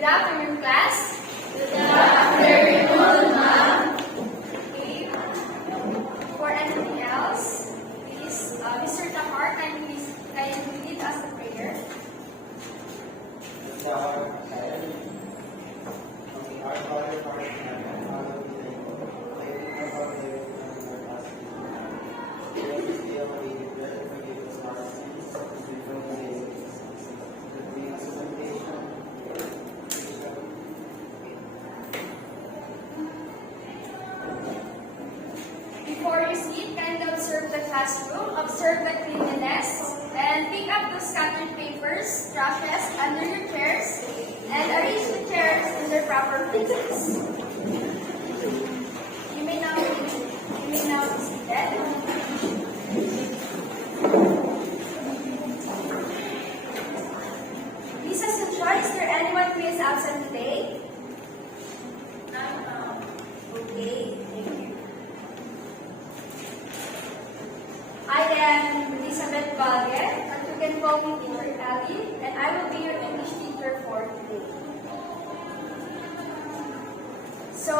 Good afternoon, class. Good afternoon, ma'am. Okay. For anything else, please, Mr. Tahar, can you lead us the prayer? Our Father, who art in heaven, hallowed be thy name. Thy kingdom come, thy will be done on earth as it is in heaven. Give us this day our daily bread, and forgive us our sins, as we forgive those who sin against us. But bring us into temptation. Before you sit, kindly observe the classroom, observe the cleanliness, and pick up those scattered papers, trashes under your chairs, and arrange the chairs in their proper places. You may now be seated. Lisa Central, is there anyone who is absent today? None. Okay, thank you. I am Elizabeth Valgue, but you can call me Teacher Ali, and I will be your English teacher for today. So,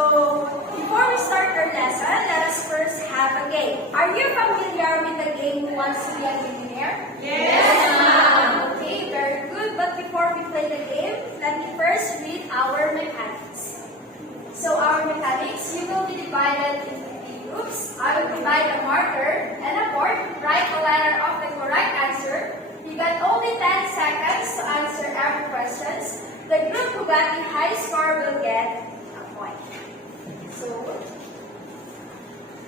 before we start our lesson, let us first have a game. Are you familiar with the game Who Wants to Be a Millionaire? Yes, ma'am. Okay, very good. But before we play the game, let me first read our mechanics. So, our mechanics, you will be divided into groups. I will provide a marker and a board. Write a letter of the correct answer. You got only 10 seconds to answer every question. The group who got the high score will get a point. So,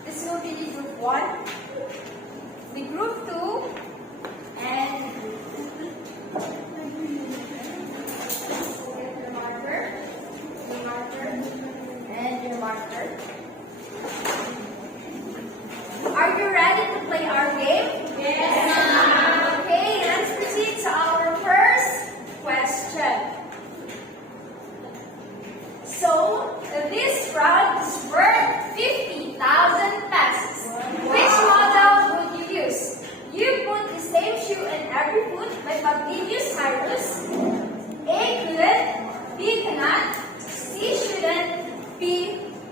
this will be the group 1, the group 2, and your marker, and your marker. Are you ready to play our game? Yes, ma'am. Okay, let's proceed to our first question. So, this round is worth 50,000 pesos. Which model would you use? You put the same shoe in every foot by Fabricius Cyrus. A couldn't, B cannot, C shouldn't, B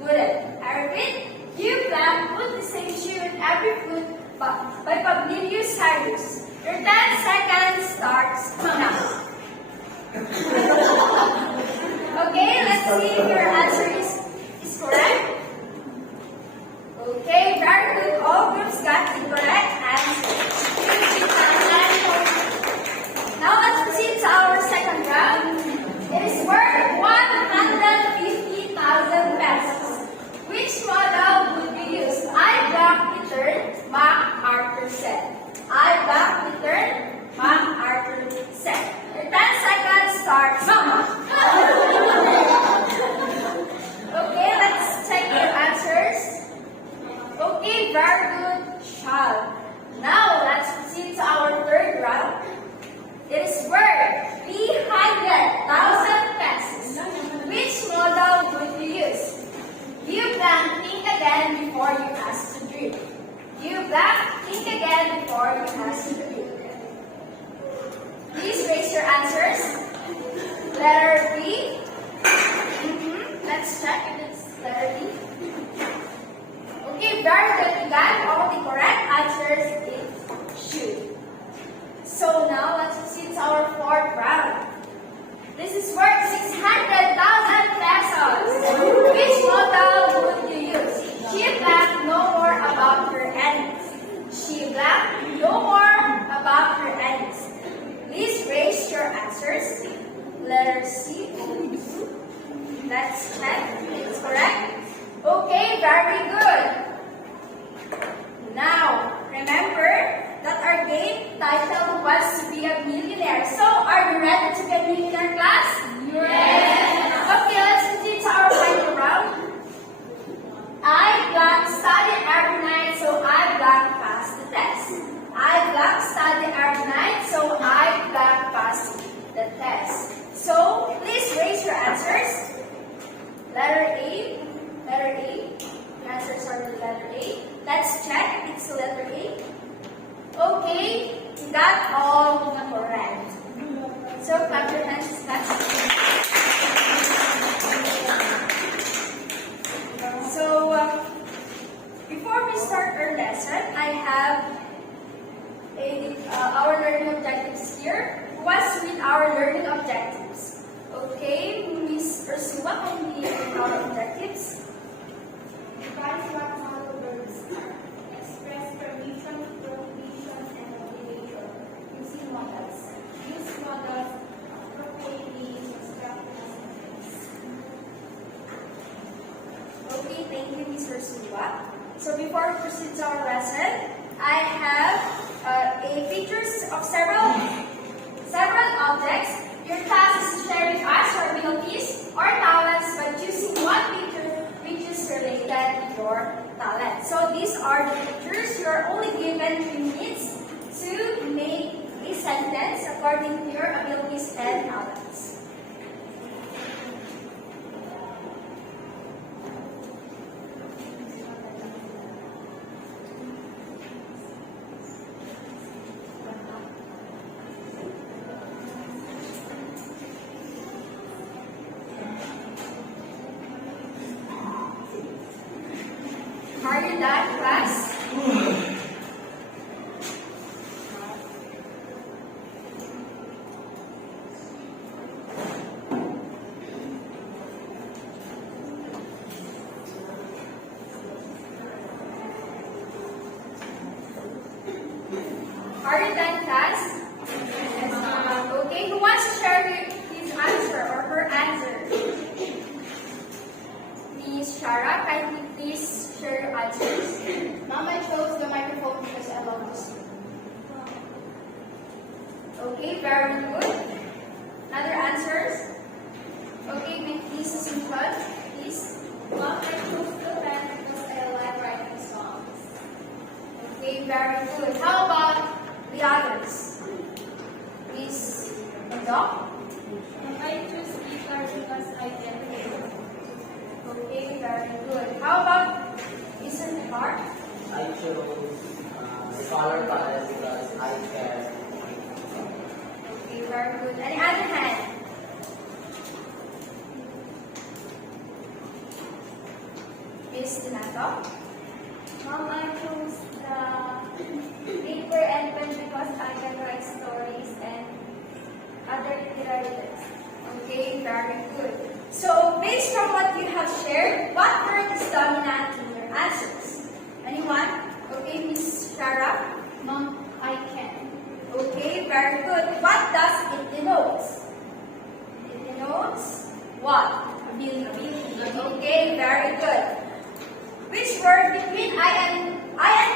wouldn't. I repeat. You plan put the same shoe in every foot by Publius Cyrus. Your 10 seconds starts now. Okay, let's see if your answer is correct. Okay, very good. All groups got the correct answer. Now let's proceed to our second round. It is worth 150,000 pesos. Which model would be used? I block return, MacArthur said. I block return, MacArthur said. Your 10 seconds starts now. Okay, let's check your answers. Okay, very good, child. Now let's proceed to our third round. It is worth 300,000 pesos. Which model would you use? You blank, think again before you ask to dream. You blank, think again before you ask to dream. Please raise your answers. Letter B. Let's check if it's letter B. Okay, very good. You got all the correct answers. It should. So now let's proceed to our fourth round. This is worth 600,000 pesos. Which model would you use? She black, know more about her enemies. She black, know more about her enemies. Please raise your answers. Letter C. Let's check if it's correct. Okay, very good. Now, remember that our game title was to be a millionaire. So, are you ready to be a millionaire, class? Yes. Okay, let's proceed to our final round. I block study every night, so I block pass the test. I block study every night, so I block pass the test. So, please raise your answers. Letter A. The answer Okay, thank you, Mr. Suwa. So before we proceed to our lesson, I have a pictures of several objects. Your task is to share with us your abilities or talents by choosing one picture which is related to your talent. So these are the pictures. You are only given 3 minutes to make a sentence according to your abilities and talents. Are you done, class? Are you done, class? Yes, ma'am. Okay, who wants to share his answer or her answer? Miss Shara, kindly please share your answers. Mom, I chose the microphone because I love to sing. Okay, very good. Other answers? Okay, may please Asuncion, please. Mom, I chose the pen because I like writing songs. Okay, very good. How about the others? Please, Doc. I chose guitar because I can play. Okay, very good. How about Mr. Nehar? I chose the color palette because I can. Okay, very good. Any other hand? Miss Donato? Mom, I chose the paper and pen because I can write stories and other literary texts. Okay, very good. So, based on what you have shared, what word is dominant in your answers? Anyone? Okay, Miss Shara? Mom, I can. Okay, very good. What does it denote? It denotes what? Ability. Okay, very good. Which word between I and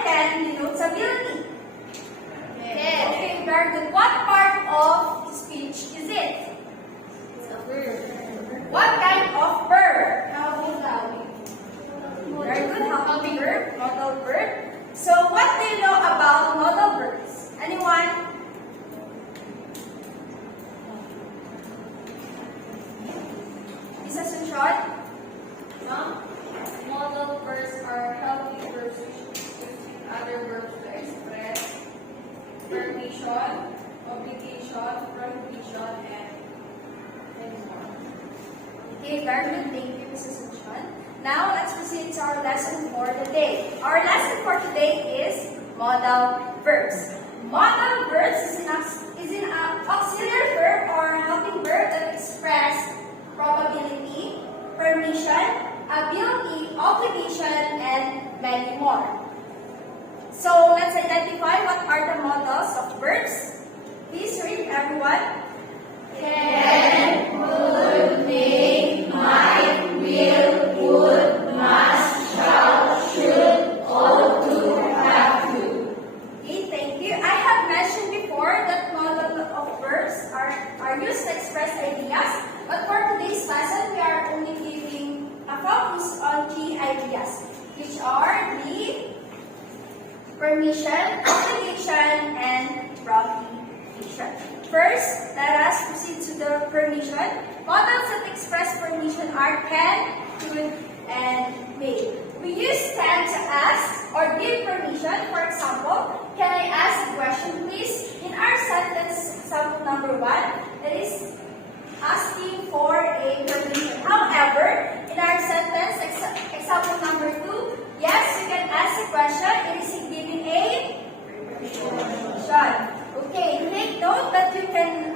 can denotes ability? Yes. Okay, very good. What part of speech is it? It's a verb. What kind of verb? How about Very good. How verb? Modal verb. So, what do you know about modal verbs? Anyone? Miss Asuncion? Mom, modal verbs are healthy verbs which use other verbs to express permission, obligation, prohibition, and many more. Okay, very good. Thank you, Mrs. Asuncion. Now, let's proceed to our lesson for the day. Our lesson for today is modal verbs. Modal verbs is an auxiliary verb or helping verb that express probability, permission, ability, obligation, and many more. So, let's identify what are the modals of verbs. Please read, everyone. Can, would, may, might, will, would, must, shall, should, ought to, have to. Okay, thank you. I have mentioned before that modal of verbs are used to express ideas, but for today's lesson, we are only giving a focus on key ideas, which are the permission, obligation, and prohibition. First, let us proceed to the permission. Modals that express permission are can, could, and may. We use can to ask or give permission. For example, can I ask a question, please? In our sentence, example number 1, it is asking for a permission. However, in our sentence, example number 2, yes, you can ask a question. It is giving a permission. Okay, take note that you can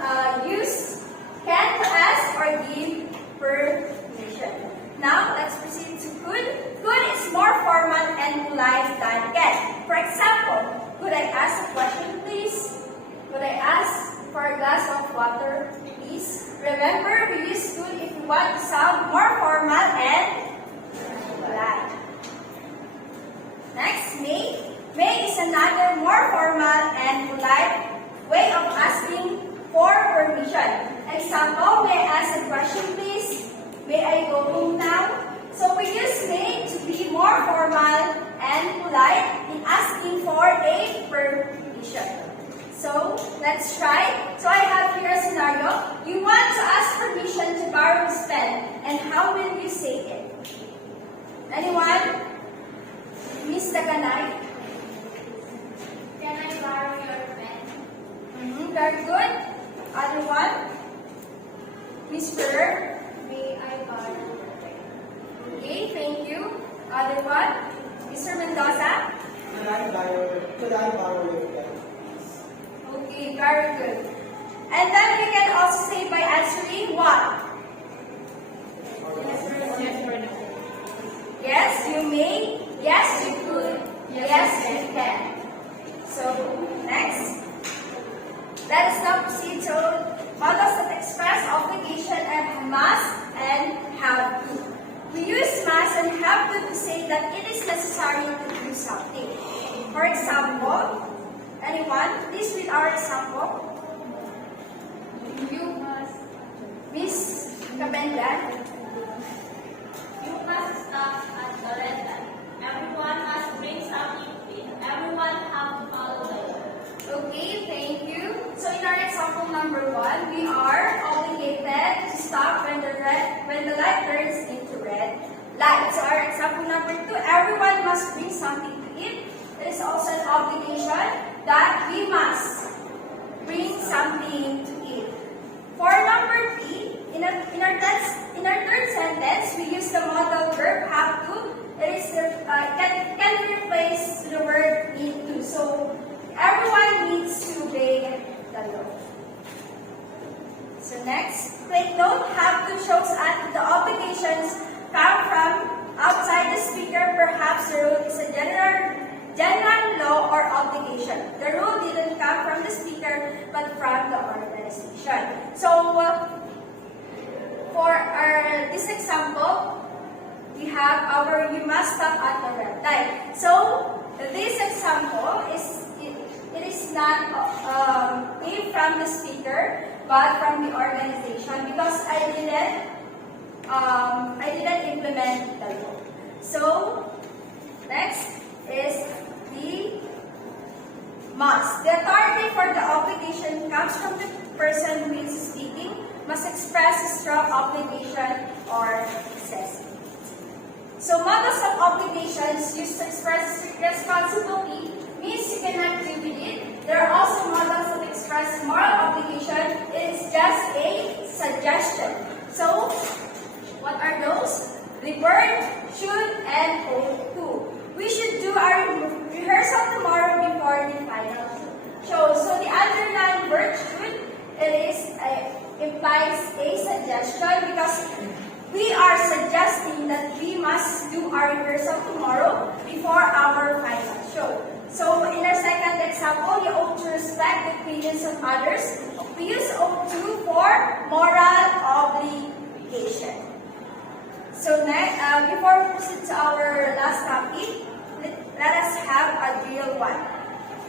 use can to ask or give permission. Now, let's proceed to could. Could is more formal and polite than can. For example, could I ask a question, please? Could I ask for a glass of water, please? Remember, we use could if we want to sound more formal and polite. next, may. May is another more formal and polite way of asking for permission. Example, may I ask a question please? May I go home now? So we use may to be more formal and polite in asking for a permission. So let's try. So I have here a scenario. You want to ask permission to borrow this pen, and how will you say it? Anyone? Miss Daganay? Can I borrow your pen? Very good. Other one? Miss Ferrer? May I borrow your pen? Okay, thank you. Other one? Mr. Mendoza? Could I borrow your pen? Okay, very good. And then we can also say by answering what? Yes, you may. Yes, you could. Yes, you can. So, next. Let us now proceed to models that express obligation and must and have to. We use must and have to say that it is necessary to do something. For example, anyone? Please read our example. You must. Miss Cabendan. You must stop at the red light. Everyone must bring something to eat. Everyone have to follow the law. Okay, thank you. So in our example number 1, we are obligated to stop when the light turns into red light. So our example number 2, everyone must bring something to eat. It is also an obligation that we must bring something to eat. For number 3, in our third sentence, we use the modal verb have to. It is can be replaced to the word need to. So everyone needs to obey the law. So next, take note, have to shows that the obligations come from outside the speaker. Perhaps the rule is a general law or obligation. The rule didn't come from the speaker, but from the organization. So for this example, we have our you must stop at the red light. So this example it is not came from the speaker but from the organization because I didn't implement the law. So next is the must. The authority for the obligation comes from the person who is speaking, must express a strong obligation or necessity. So models of obligations used to express responsibility means you cannot do with it. There are also models that express moral obligation. It is just a suggestion. So what are those? The word should and ought to. We should do our rehearsal tomorrow before the final show. So the underlined word should, implies a suggestion because we are suggesting that we must do our rehearsal tomorrow before our final show. So in our second example, you ought to respect the opinions of others. We use ought to for moral obligation. So next, before we proceed to our last topic, let us have a drill 1.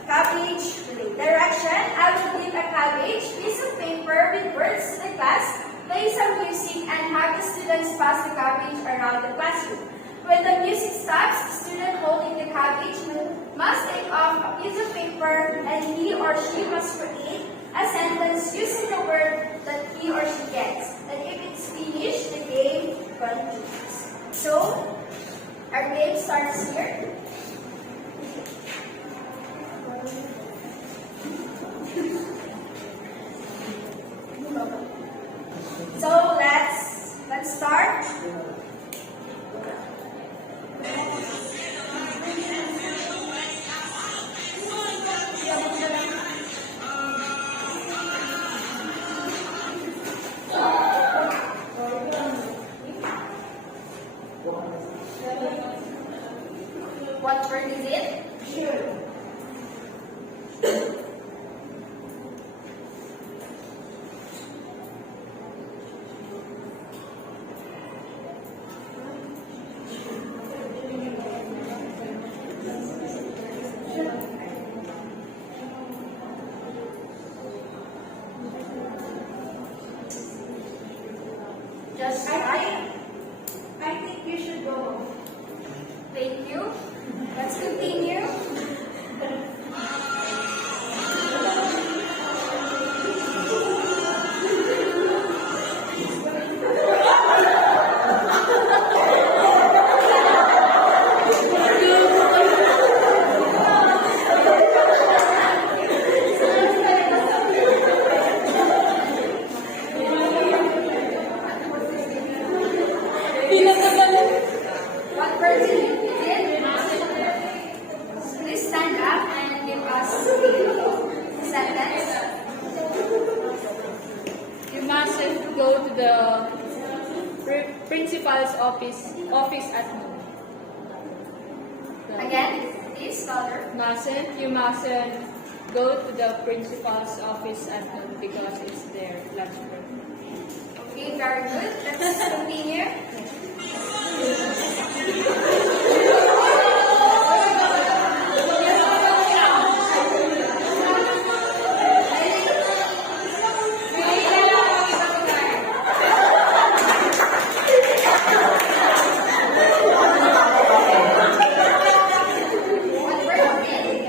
Cabbage relay. Direction, I will give a cabbage piece of paper with words to the class, play some music, and have the students pass the cabbage around the classroom. When the music stops, the student holding the cabbage must take off a piece of paper and he or she must create a sentence using the word that he or she gets. And if it's finished, the game continues. So, our game starts here. So let's start. What word is it? Sure. Just right. I think you should go. Thank you. Let's continue. What person you did? Please stand up and give us the sentence. You must go to the principal's office at noon. Again, please, Father. You mustn't go to the principal's office at noon because it's their lunch break. Okay, very good. Let's continue. What word is?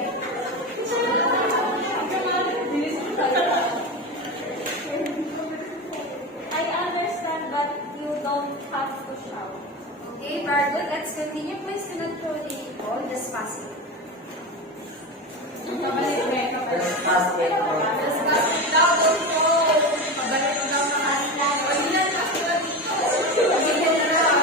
I understand, but you don't have to shout. Okay, very good. Let's continue. Please do not throw the ball. Just pass it. Let's pass it on. Just pass it down. Don't throw. Pabalik mo daw ng aslan. Original pass mo lang dito. Bigyan na lang.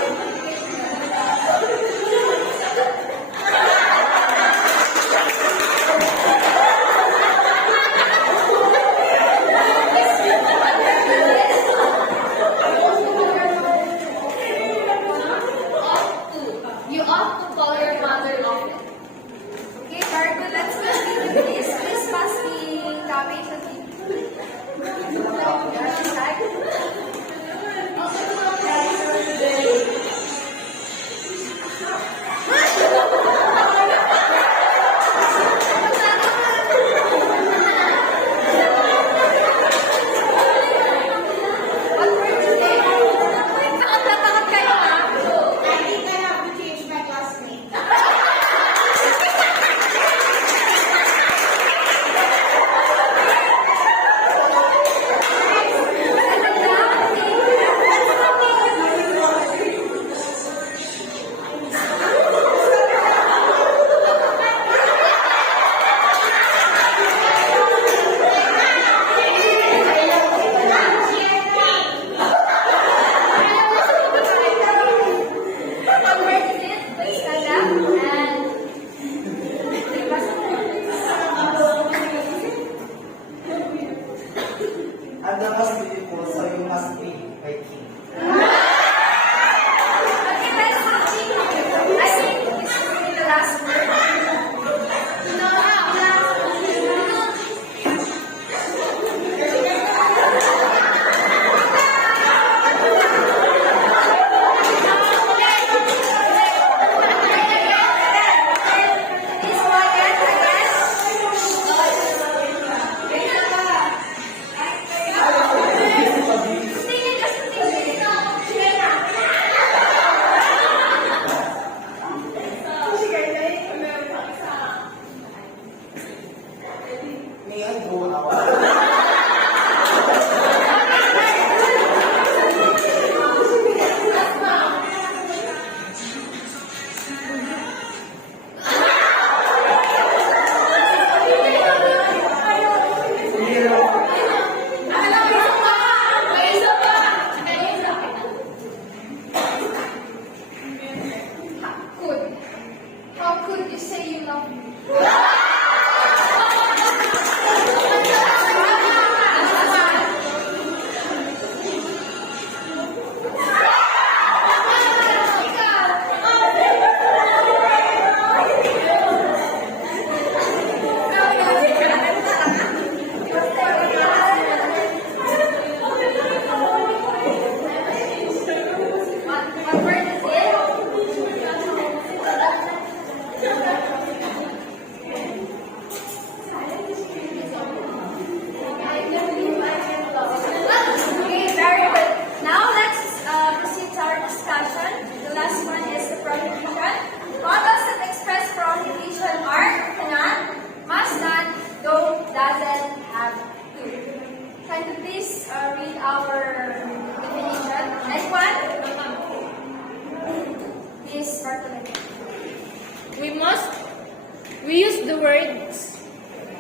You ought to call your mother often. Okay, very good. Let's continue. Please pass the cabbage to the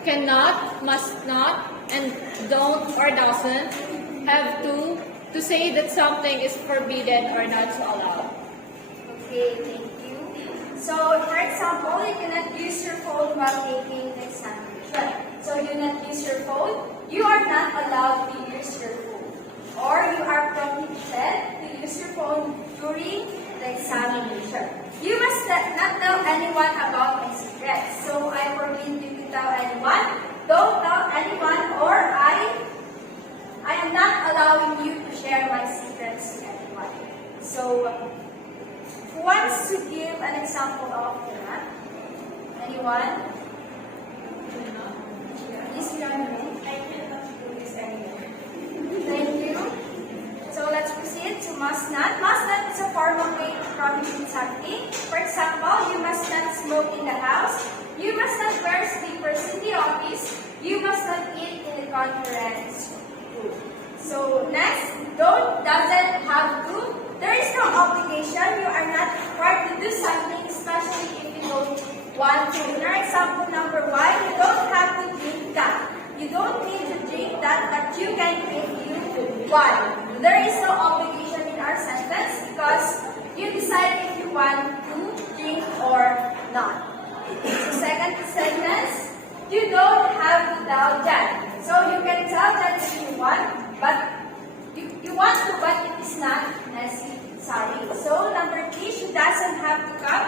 cannot, must not, and don't or doesn't have to say that something is forbidden or not to allow. Okay, thank you. So, for example, you cannot use your phone while taking the examination. So, you not use your phone. You are not allowed to use your phone. Or you are prohibited to use your phone during the examination. You must not tell anyone about my secrets. So, I forbid you to tell anyone. Don't tell anyone, or I am not allowing you to share my secrets to anyone. So, who wants to give an example of that? Anyone? Please join me. I cannot do this anymore. Thank you. So let's proceed to must not. Must not is a formal way to prohibit something. For example, you must not smoke in the house. You must not wear slippers in the office. You must not eat in the conference room. So next, don't doesn't have to. There is no obligation. You are not required to do something, especially if you don't want to. For example, number 1, you don't have to drink that. You don't need to drink that, but you can if you want. There is no obligation in our sentence because you decide if you want to drink or not. So second sentence, you don't have to tell that. So you can tell that if you want, but you want to, but it is not necessary. So number 3, she doesn't have to come.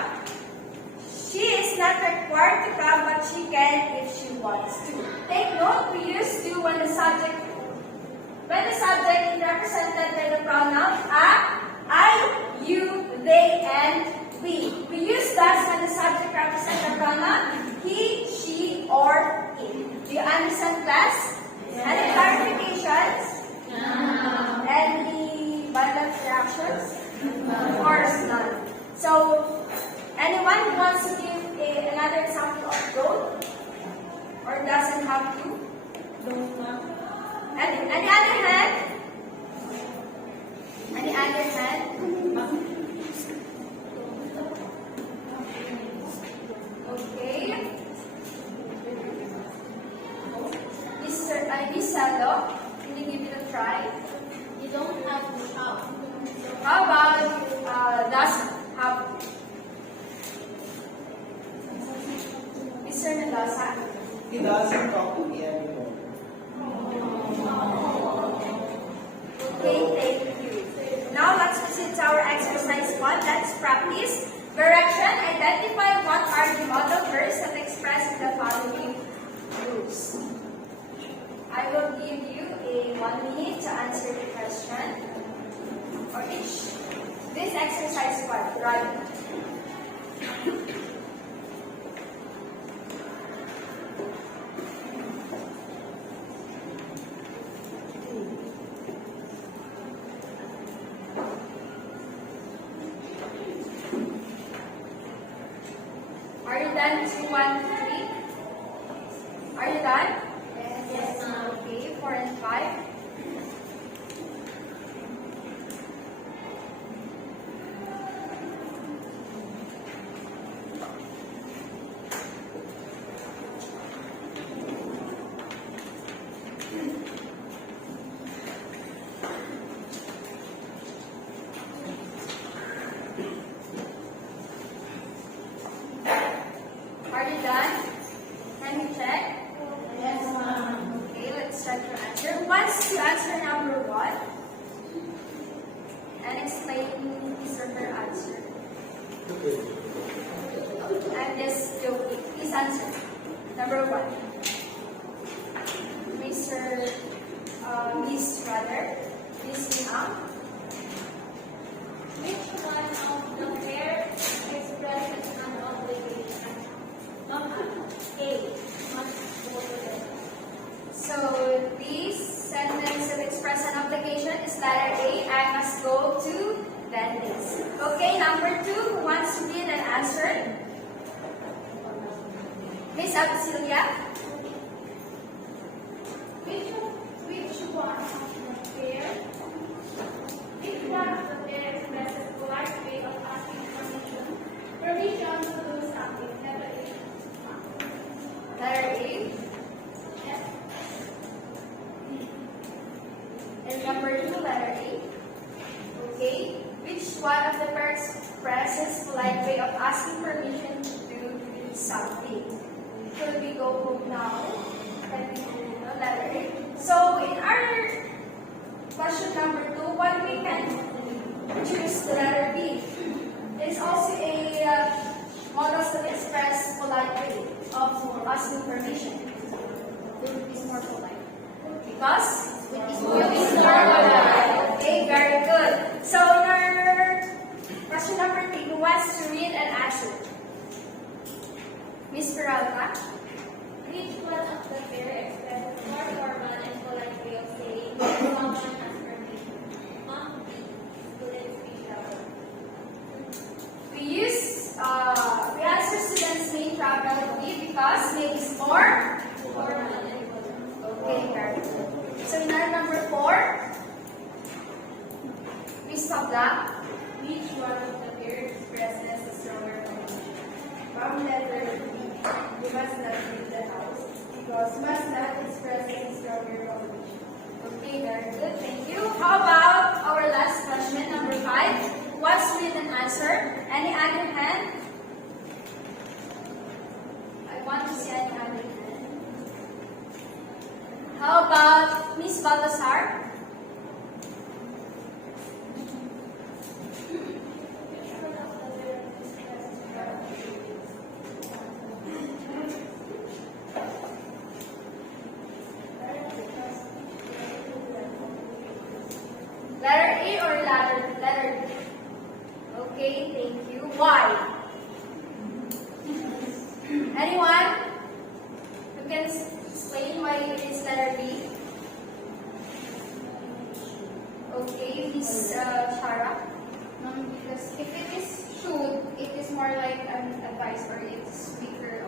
She is not required to come, but she can if she wants to. Take note, we use to when the subject is represented by the pronouns I, you, they, and we. We use does when the subject represents the pronoun he, she, or it. Do you understand, class? Any clarifications? Any bad reactions? Of course none. So, anyone who wants to give another example of don't or doesn't have to? Any other hand? Any other hand? Okay. Miss Salo, can you give it a try? You don't have to shout. How about doesn't have to? Mr. Mendoza? He doesn't talk to me anymore. Okay, thank you. Now let's proceed to our exercise 1. Let's practice. Direction. Identify what are the modal verbs that express the following rules. I will give you a 1 minute to answer the question or each. This exercise 1, right? Are you done? 2, 1, 3? Are you done? Yes. Okay, 4 and 5. Are you done? Can you check? Yes, ma'am. Okay, let's start your answer. Who wants to answer number 1? And explain his or her answer. I'm just joking. Please answer. Number 1. Miss rather. Miss Ma'am. Which one of the pair expresses an obligation? A. Must go to them. So this sentence that express an obligation is letter A. I must go to dentist. Okay, number 2. Who wants to give an answer? Miss Auxilia. Which one of the pair? Which one of the pair expresses a polite way of asking permission to do something? Letter A. Letter A. one of the parents expresses polite way of asking permission to do something? Should we go home now? Let me do the letter A. So in our question number 2, what we can choose the letter B. It is also a model that express polite way of asking permission. It is more polite. Because it is more polite. Okay, very good. So in our question number 3, who wants to read and answer? Miss Peralta? Which one of the pair expresses more formal and polite way of saying someone has permission? Mom, student speak out. We answer students may travel B because may is more Formal and polite. okay, very good. So in our number 4, Miss Tabla, Which one of the pair expresses a stronger connection? Mom letter B. You must not leave the house because must not expresses stronger connotation. okay, very good, thank you. How about our last question, number 5? What's read and answer? Any other hand? I want to see any other hand. How about Miss Baltasar? Letter A or letter B? Okay, thank you. Why? Anyone who can explain why it is letter B? Okay, Miss Shara. Because if it is should, it is more like an advice or it's weaker.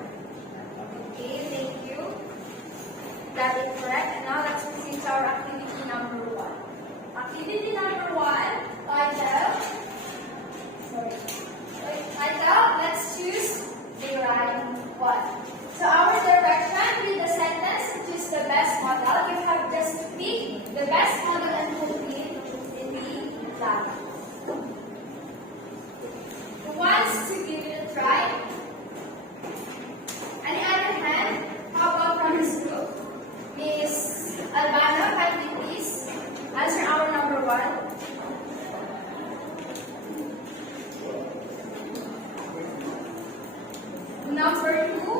Okay, thank you. That is correct. And now let's proceed to our activity number 1. Activity number 1, let's choose the right one. So our direction with the sentence, choose the best model. You have just to pick the best model and put it in the lab. Who wants to give it a try? Any other hand? How about from this group? Miss Albano, kindly please answer our number 1. Number 2.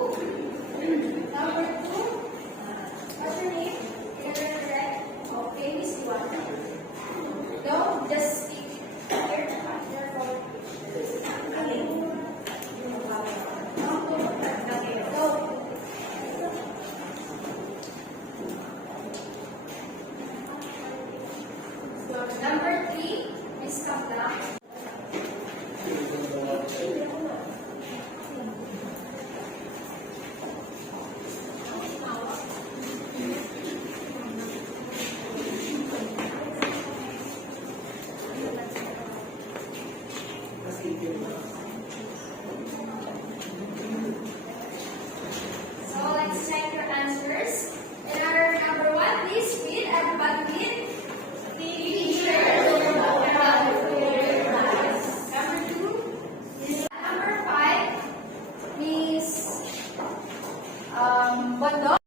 What's your name? Correct. Okay, Miss Iwan. No, just speak. Here. Okay. Go. Number 3, Miss Kapla. So let's check your answers. In our number 1, please read. Everybody read. Number 2. Number 5, Miss Bondo.